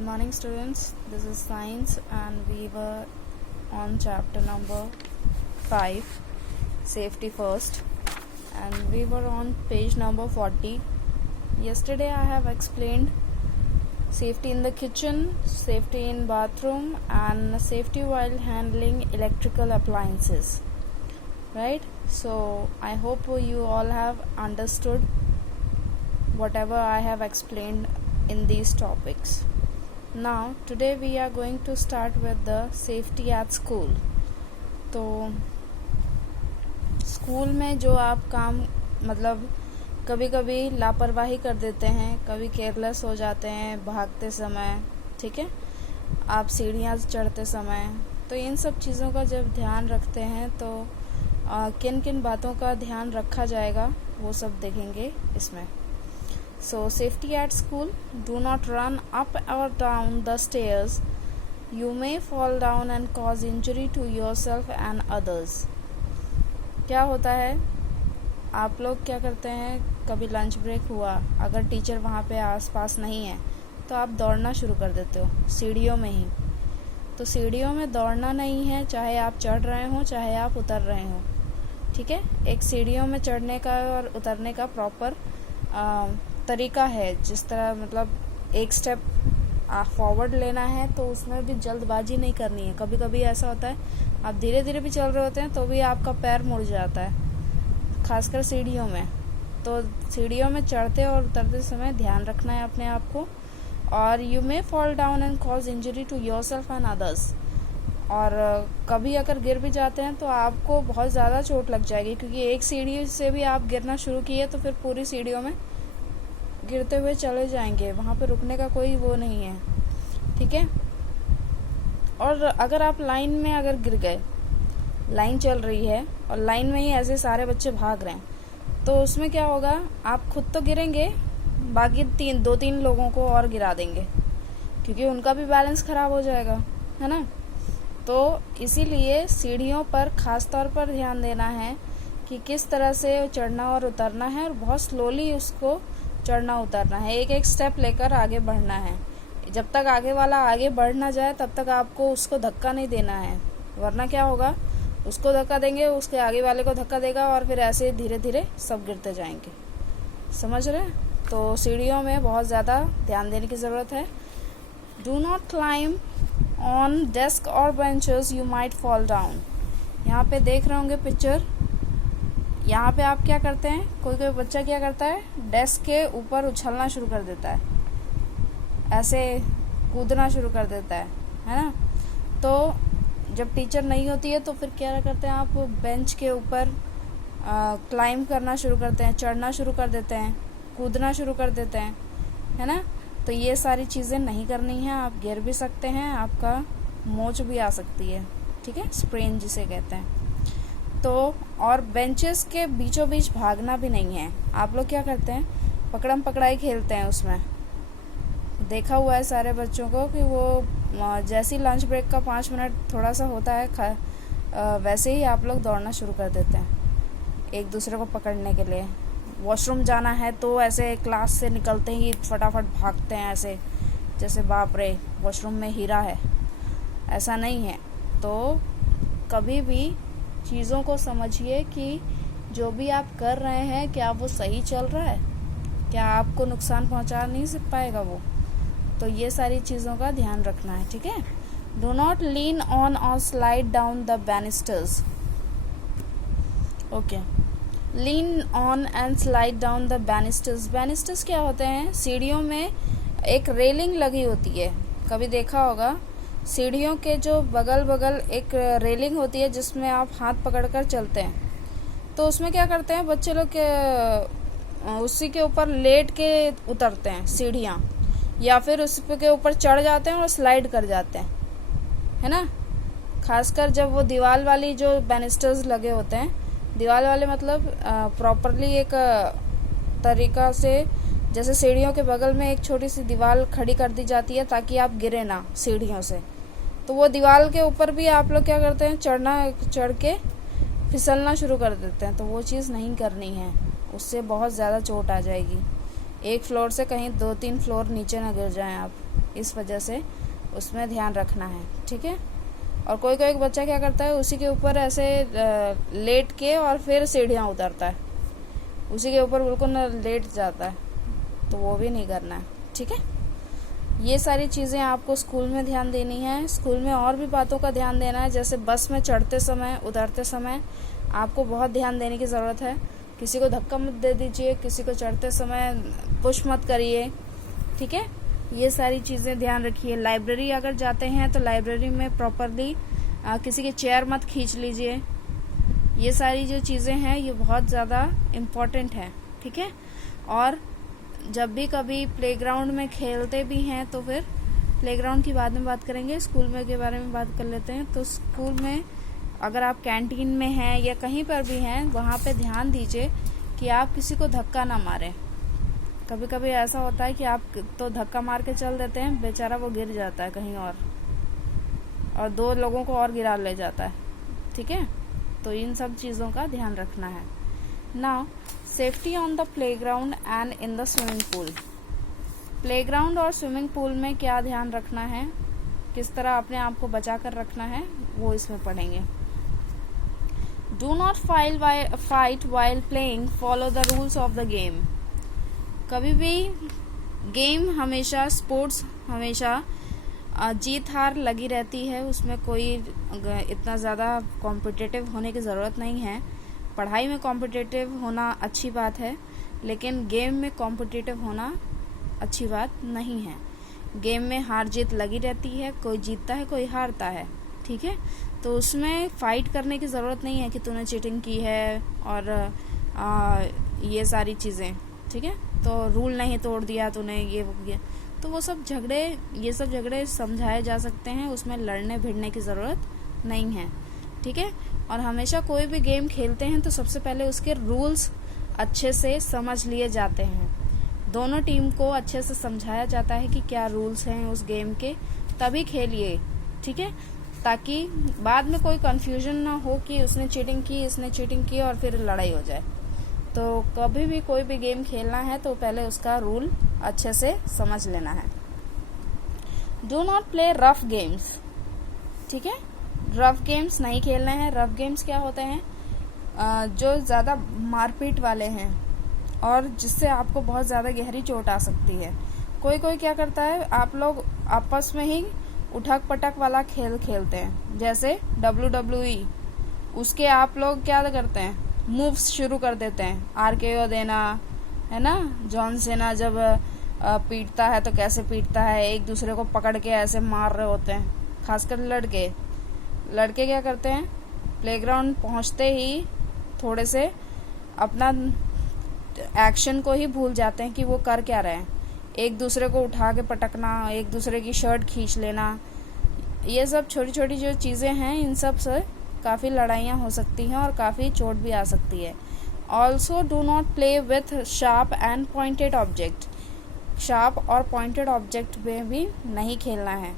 Good morning, students. This is science, and we were on chapter number 5, safety first, and we were on page number 40. Yesterday I have explained safety in the kitchen, safety in bathroom, and safety while handling electrical appliances, right? So I hope you all have understood whatever I have explained in these topics. Now today we are going to start with the safety at school. तो school में जो आप काम मतलब कभी कभी लापरवाही कर देते हैं, कभी केयरलेस हो जाते हैं भागते समय, ठीक है, आप सीढ़ियाँ चढ़ते समय, तो इन सब चीज़ों का जब ध्यान रखते हैं तो किन किन बातों का ध्यान रखा जाएगा वो सब देखेंगे इसमें. So safety at school: do not run up or down the stairs. You may fall down and cause injury to yourself and others. क्या होता है, आप लोग क्या करते हैं, कभी लंच ब्रेक हुआ, अगर टीचर वहाँ पे आसपास नहीं है तो आप दौड़ना शुरू कर देते हो सीढ़ियों में ही. तो सीढ़ियों में दौड़ना नहीं है, चाहे आप चढ़ रहे हो चाहे आप उतर रहे हो, ठीक है. एक सीढ़ियों में चढ़ने का और उतरने का प्रॉपर तरीका है. जिस तरह मतलब एक स्टेप फॉरवर्ड लेना है तो उसमें भी जल्दबाजी नहीं करनी है. कभी कभी ऐसा होता है आप धीरे धीरे भी चल रहे होते हैं तो भी आपका पैर मुड़ जाता है, खासकर सीढ़ियों में. तो सीढ़ियों में चढ़ते और उतरते समय ध्यान रखना है अपने आप को. और you may fall down and cause injury to yourself and others. और कभी अगर गिर भी जाते हैं तो आपको बहुत ज़्यादा चोट लग जाएगी, क्योंकि एक सीढ़ी से भी आप गिरना शुरू किए तो फिर पूरी सीढ़ियों में गिरते हुए चले जाएंगे, वहाँ पे रुकने का कोई वो नहीं है, ठीक है. और अगर आप लाइन में अगर गिर गए, लाइन चल रही है और लाइन में ही ऐसे सारे बच्चे भाग रहे हैं, तो उसमें क्या होगा, आप खुद तो गिरेंगे, बाकी दो तीन लोगों को और गिरा देंगे, क्योंकि उनका भी बैलेंस खराब हो जाएगा, है ना. तो इसीलिए सीढ़ियों पर खास तौर पर ध्यान देना है कि किस तरह से चढ़ना और उतरना है, और बहुत स्लोली उसको चढ़ना उतरना है. एक एक स्टेप लेकर आगे बढ़ना है. जब तक आगे वाला आगे बढ़ ना जाए तब तक आपको उसको धक्का नहीं देना है, वरना क्या होगा, उसको धक्का देंगे, उसके आगे वाले को धक्का देगा, और फिर ऐसे धीरे धीरे सब गिरते जाएंगे. समझ रहे. तो सीढ़ियों में बहुत ज़्यादा ध्यान देने की ज़रूरत है. Do not climb on desk और benches, you might fall down. यहाँ पे देख रहे होंगे पिक्चर. यहाँ पे आप क्या करते हैं, कोई कोई बच्चा क्या करता है, डेस्क के ऊपर उछलना शुरू कर देता है, ऐसे कूदना शुरू कर देता है ना. तो जब टीचर नहीं होती है तो फिर क्या करते हैं, आप बेंच के ऊपर क्लाइंब करना शुरू करते हैं, चढ़ना शुरू कर देते हैं, कूदना शुरू कर देते हैं, है ना. तो ये सारी चीज़ें नहीं करनी है. आप गिर भी सकते हैं, आपका मोच भी आ सकती है, ठीक है, स्प्रेन जिसे कहते हैं. तो और बेंचेस के बीचों बीच भागना भी नहीं है. आप लोग क्या करते हैं, पकड़म पकड़ाई खेलते हैं. उसमें देखा हुआ है सारे बच्चों को कि वो जैसे ही लंच ब्रेक का 5 मिनट थोड़ा सा होता है वैसे ही आप लोग दौड़ना शुरू कर देते हैं एक दूसरे को पकड़ने के लिए. वॉशरूम जाना है तो ऐसे क्लास से निकलते ही फटाफट भागते हैं, ऐसे जैसे बाप रे वॉशरूम में हीरा है. ऐसा नहीं है. तो कभी भी चीज़ों को समझिए कि जो भी आप कर रहे हैं क्या वो सही चल रहा है, क्या आपको नुकसान पहुंचा नहीं पाएगा वो. तो ये सारी चीज़ों का ध्यान रखना है, ठीक है. डू नॉट लीन ऑन और slide down the banisters. Okay, lean on and slide down the banisters. Banisters क्या होते हैं, सीढ़ियों में एक रेलिंग लगी होती है. कभी देखा होगा, सीढ़ियों के जो बगल बगल एक रेलिंग होती है जिसमें आप हाथ पकड़कर चलते हैं. तो उसमें क्या करते हैं बच्चे लोग के, उसी के ऊपर लेट के उतरते हैं सीढ़ियाँ, या फिर उस के ऊपर चढ़ जाते हैं और स्लाइड कर जाते हैं, है ना. खासकर जब वो दीवार वाली जो बैनिस्टर्स लगे होते हैं, दीवार वाले मतलब प्रॉपरली एक तरीका से, जैसे सीढ़ियों के बगल में एक छोटी सी दीवार खड़ी कर दी जाती है ताकि आप गिरे ना सीढ़ियों से. तो वो दीवार के ऊपर भी आप लोग क्या करते हैं, चढ़ के फिसलना शुरू कर देते हैं. तो वो चीज़ नहीं करनी है, उससे बहुत ज़्यादा चोट आ जाएगी. एक फ्लोर से कहीं 2-3 फ्लोर नीचे ना गिर जाएं आप. इस वजह से उसमें ध्यान रखना है, ठीक है। और कोई कोई बच्चा क्या करता है, उसी के ऊपर ऐसे लेट के और फिर सीढ़ियाँ उतरता है, उसी के ऊपर बिल्कुल लेट जाता है, तो वो भी नहीं करना है, ठीक है। ये सारी चीज़ें आपको स्कूल में ध्यान देनी है। स्कूल में और भी बातों का ध्यान देना है, जैसे बस में चढ़ते समय, उतरते समय आपको बहुत ध्यान देने की ज़रूरत है। किसी को धक्का मत दे दीजिए, किसी को चढ़ते समय पुश मत करिए, ठीक है। ये सारी चीज़ें ध्यान रखिए। लाइब्रेरी अगर जाते हैं तो लाइब्रेरी में प्रॉपरली किसी की चेयर मत खींच लीजिए। ये सारी जो चीज़ें हैं ये बहुत ज़्यादा इम्पॉर्टेंट है, ठीक है। और जब भी कभी प्लेग्राउंड में खेलते भी हैं तो फिर प्लेग्राउंड की बाद में बात करेंगे, स्कूल में के बारे में बात कर लेते हैं। तो स्कूल में अगर आप कैंटीन में हैं या कहीं पर भी हैं, वहाँ पे ध्यान दीजिए कि आप किसी को धक्का ना मारें। कभी कभी ऐसा होता है कि आप तो धक्का मार के चल देते हैं, बेचारा वो गिर जाता है कहीं और 2 लोगों को और गिरा ले जाता है, ठीक है। तो इन सब चीज़ों का ध्यान रखना है। Now safety on the playground and in the swimming pool. Playground और स्विमिंग पूल में क्या ध्यान रखना है, किस तरह अपने आप को बचा कर रखना है, वो इसमें पढ़ेंगे। Do not fight while playing, follow the rules of the game. कभी भी गेम हमेशा, स्पोर्ट्स हमेशा जीत हार लगी रहती है, उसमें कोई इतना ज़्यादा कॉम्पिटिटिव होने की ज़रूरत नहीं है। पढ़ाई में कॉम्पिटिटिव होना अच्छी बात है, लेकिन गेम में कॉम्पिटिटिव होना अच्छी बात नहीं है। गेम में हार जीत लगी रहती है, कोई जीतता है कोई हारता है, ठीक है। तो उसमें फाइट करने की ज़रूरत नहीं है कि तूने चीटिंग की है और ये सारी चीज़ें, ठीक है। तो रूल नहीं तोड़ दिया तूने, ये वो किया, तो वो सब झगड़े समझाए जा सकते हैं, उसमें लड़ने भिड़ने की ज़रूरत नहीं है, ठीक है। और हमेशा कोई भी गेम खेलते हैं तो सबसे पहले उसके रूल्स अच्छे से समझ लिए जाते हैं। दोनों टीम को अच्छे से समझाया जाता है कि क्या रूल्स हैं उस गेम के, तभी खेलिए, ठीक है, ताकि बाद में कोई कंफ्यूजन ना हो कि उसने चीटिंग की, इसने चीटिंग की और फिर लड़ाई हो जाए। तो कभी भी कोई भी गेम खेलना है तो पहले उसका रूल अच्छे से समझ लेना है। Do not play rough games, ठीक है। रफ गेम्स नहीं खेलने हैं। रफ गेम्स क्या होते हैं, जो ज़्यादा मारपीट वाले हैं और जिससे आपको बहुत ज़्यादा गहरी चोट आ सकती है। कोई कोई क्या करता है, आप लोग आपस में ही उठक पटक वाला खेल खेलते हैं, जैसे WWE। उसके आप लोग क्या करते हैं, मूव्स शुरू कर देते हैं, RKO देना, है ना। जॉन सेना जब पीटता है तो कैसे पीटता है, एक दूसरे को पकड़ के ऐसे मार रहे होते हैं। खासकर लड़के क्या करते हैं, प्लेग्राउंड पहुंचते ही थोड़े से अपना एक्शन को ही भूल जाते हैं कि वो कर क्या रहे हैं। एक दूसरे को उठा के पटकना, एक दूसरे की शर्ट खींच लेना, ये सब छोटी छोटी जो चीज़ें हैं, इन सब से काफ़ी लड़ाइयाँ हो सकती हैं और काफ़ी चोट भी आ सकती है। Also do not play with sharp and pointed object. Sharp और पॉइंटेड ऑब्जेक्ट में भी नहीं खेलना है।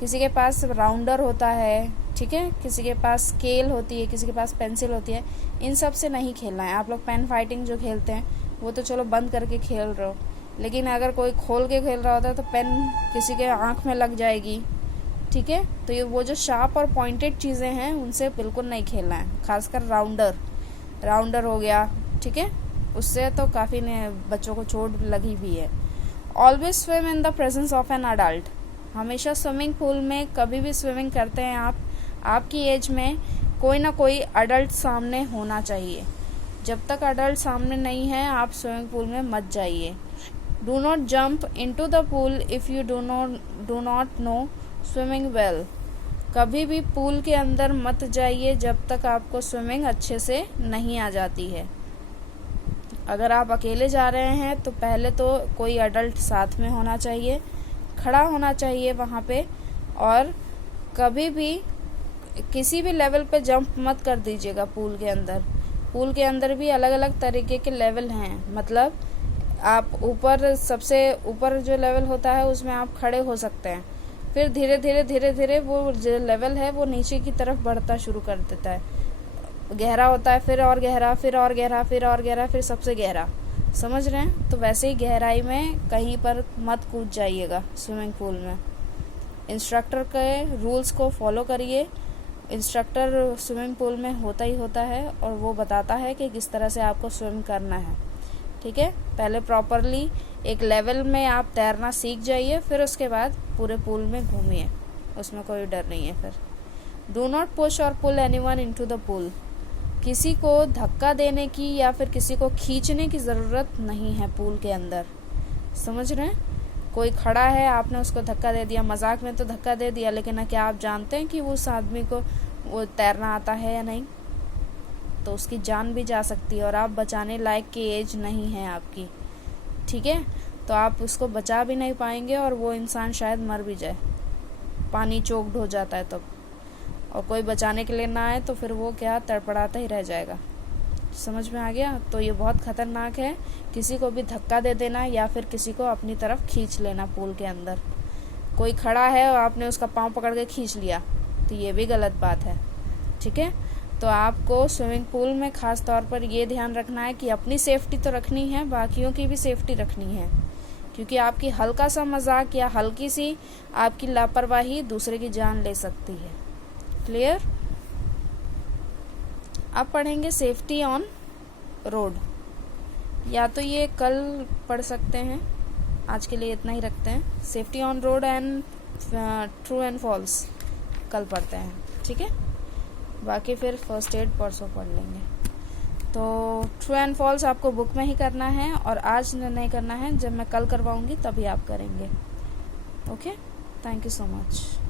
किसी के पास राउंडर होता है, ठीक है, किसी के पास स्केल होती है, किसी के पास पेंसिल होती है, इन सब से नहीं खेलना है। आप लोग पेन फाइटिंग जो खेलते हैं वो तो चलो बंद करके खेल रहे हो, लेकिन अगर कोई खोल के खेल रहा होता है तो पेन किसी के आँख में लग जाएगी, ठीक है। तो ये वो जो शार्प और पॉइंटेड चीज़ें हैं उनसे बिल्कुल नहीं खेलना है। खासकर राउंडर हो गया, ठीक है, उससे तो काफ़ी बच्चों को चोट लगी भी है। Always swim in the presence of an adult. हमेशा स्विमिंग पूल में कभी भी स्विमिंग करते हैं आप, आपकी एज में कोई ना कोई अडल्ट सामने होना चाहिए। जब तक अडल्ट सामने नहीं है आप स्विमिंग पूल में मत जाइए। Do not jump into the pool if you do not know swimming well. कभी भी पूल के अंदर मत जाइए जब तक आपको स्विमिंग अच्छे से नहीं आ जाती है। अगर आप अकेले जा रहे हैं तो पहले तो कोई अडल्ट साथ में होना चाहिए, खड़ा होना चाहिए वहाँ पे। और कभी भी किसी भी लेवल पे जंप मत कर दीजिएगा पूल के अंदर। पूल के अंदर भी अलग अलग तरीके के लेवल हैं, मतलब आप ऊपर, सबसे ऊपर जो लेवल होता है उसमें आप खड़े हो सकते हैं, फिर धीरे धीरे वो जो लेवल है वो नीचे की तरफ बढ़ता शुरू कर देता है, गहरा होता है, फिर और गहरा, फिर और गहरा, फिर और गहरा, फिर सबसे गहरा। समझ रहे हैं? तो वैसे ही गहराई में कहीं पर मत कूद जाइएगा स्विमिंग पूल में। इंस्ट्रक्टर के रूल्स को फॉलो करिए। इंस्ट्रक्टर स्विमिंग पूल में होता ही होता है और वो बताता है कि किस तरह से आपको स्विम करना है, ठीक है। पहले प्रॉपरली एक लेवल में आप तैरना सीख जाइए, फिर उसके बाद पूरे पूल में घूमिए, उसमें कोई डर नहीं है। फिर डू नॉट पुश और पुल एनीवन इनटू द पूल। किसी को धक्का देने की या फिर किसी को खींचने की ज़रूरत नहीं है पूल के अंदर, समझ रहे हैं? कोई खड़ा है, आपने उसको धक्का दे दिया, मजाक में तो धक्का दे दिया, लेकिन क्या आप जानते हैं कि उस आदमी को वो तैरना आता है या नहीं? तो उसकी जान भी जा सकती है और आप बचाने लायक की एज नहीं है आपकी, ठीक है। तो आप उसको बचा भी नहीं पाएंगे और वो इंसान शायद मर भी जाए, पानी चोक्ड हो जाता है तब, और कोई बचाने के लिए ना आए तो फिर वो क्या तड़पड़ाता ही रह जाएगा। समझ में आ गया? तो ये बहुत ख़तरनाक है, किसी को भी धक्का दे देना या फिर किसी को अपनी तरफ खींच लेना पूल के अंदर। कोई खड़ा है और आपने उसका पाँव पकड़ के खींच लिया तो ये भी गलत बात है, ठीक है। तो आपको स्विमिंग पूल में ख़ास तौर पर ये ध्यान रखना है कि अपनी सेफ्टी तो रखनी है, बाकियों की भी सेफ्टी रखनी है, क्योंकि आपकी हल्का सा मजाक या हल्की सी आपकी लापरवाही दूसरे की जान ले सकती है। क्लियर? अब पढ़ेंगे सेफ्टी ऑन रोड। या तो ये कल पढ़ सकते हैं, आज के लिए इतना ही रखते हैं। Safety on road and true and false कल पढ़ते हैं, ठीक है। बाकी फिर फर्स्ट एड परसों पढ़ लेंगे। तो ट्रू एंड फॉल्स आपको बुक में ही करना है और आज नहीं करना है, जब मैं कल करवाऊंगी तभी आप करेंगे। Okay, thank you so much.